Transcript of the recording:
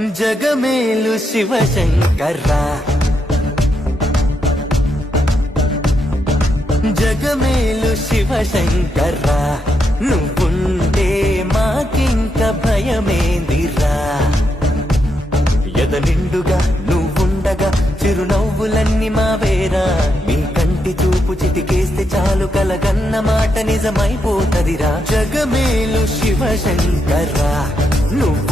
జగమేలు శివశంకర్రా. జగమేలు శివశంకర్రా. నువ్వుంటే మాకింక భయమేందిరా ఎద నిండుగా నువ్వుండగా చిరునవ్వులన్నీ మావేరా. మీ కంటి చూపు చిటికేస్తే చాలు కలగన్న మాట నిజమైపోతదిరా. జగమేలు శివశంకర్రా. నువ్వు